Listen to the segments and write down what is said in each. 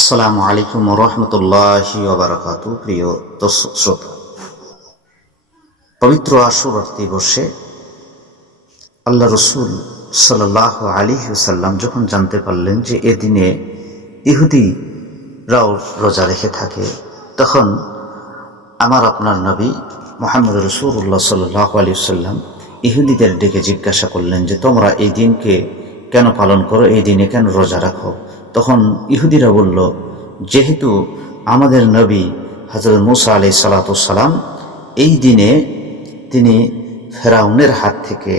আসসালামু আলাইকুম রহমতুল্লাহি ওয়া বারাকাতুহু। প্রিয় দর্শক শ্রোতা, পবিত্র আশুরার দিবসে আল্লাহ রসুল সাল্লাল্লাহু আলাইহি ওয়াসাল্লাম যখন জানতে পারলেন যে এদিনে ইহুদিরাও রোজা রেখে থাকে, তখন আমার আপনার নবী মুহাম্মদ রাসূলুল্লাহ সাল্লাল্লাহু আলাইহি ওয়াসাল্লাম ইহুদিদের ডেকে জিজ্ঞাসা করলেন যে তোমরা এই দিনকে কেন পালন করো, এই দিনে কেন রোজা রাখো? তখন ইহুদিরা বলল, যেহেতু আমাদের নবী হযরত মূসা আলাইহিস সালাতু ওয়াস সালাম এই দিনে তিনি ফেরাউনের হাত থেকে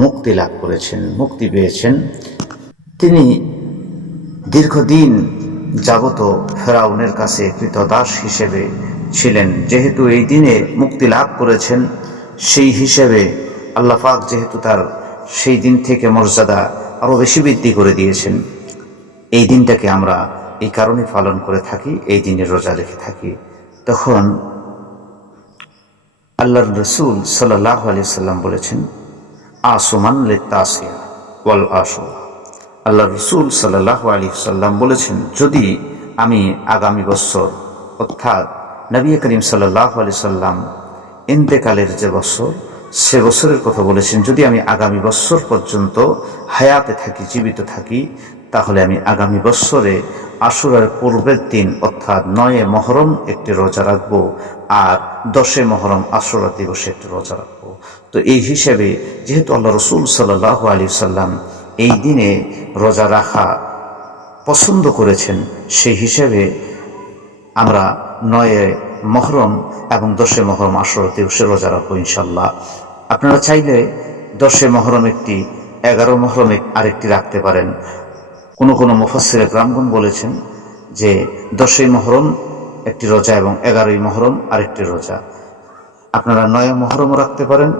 মুক্তি লাভ করেছেন, মুক্তি পেয়েছেন। তিনি দীর্ঘদিন যাবত ফেরাউনের কাছে কৃতদাস হিসেবে ছিলেন। যেহেতু এই দিনে মুক্তি লাভ করেছেন, সেই হিসেবে আল্লাহ পাক যেহেতু তার সেই দিন থেকে মর্যাদা আরো বেশি বৃদ্ধি করে দিয়েছেন, এই দিনটাকে আমরা এই কারণে পালন করে থাকি, এই দিনে রোজা রেখে থাকি। তখন আল্লাহর রাসূল সাল্লাল্লাহু আলাইহি সাল্লাম বলেছেন, আসমান লিতাসিয়া ওয়াল আশুরা। আল্লাহ রসুল সাল্লাল্লাহু আলাইহি সাল্লাম বলেছেন, যদি আমি আগামী বছর অর্থাৎ নবী করিম সাল্লাল্লাহু আলাইহি সাল্লাম ইন্তেকালের যে বছর, সে বছরের কথা বলেছেন, যদি আমি আগামী বছর পর্যন্ত হায়াতে থাকি, জীবিত থাকি, তাহলে আমি আগামী বছরে আশুরার পূর্বের দিন অর্থাৎ 9 মুহররম একটি রোজা রাখবো, আর 10 মুহররম আশুরা দিবসে একটি রোজা রাখবো। তো এই হিসেবে যেহেতু আল্লাহ রসুল সাল্লাল্লাহু আলাইহি সাল্লাম এই দিনে রোজা রাখা পছন্দ করেছেন, সেই হিসেবে আমরা 9 মুহররম এবং 10 মুহররম আশুরা দিবসে রোজা রাখবো ইনশাল্লাহ। আপনারা চাইলে 10 মুহররম একটি, 11 মুহররম আরেকটি রাখতে পারেন। কোনো মুফাসসিরে কেরামগণ বলেছেন যে 10 মুহররম একটি রোজা এবং 11 মুহররম আরেকটি রোজা। আপনারা 9 মুহররমও রাখতে পারেন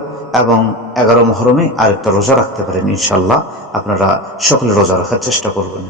এবং 11 মুহররমে আরেকটা রোজা রাখতে পারেন। ইনশাল্লাহ আপনারা সকলে রোজা রাখার চেষ্টা করবেন।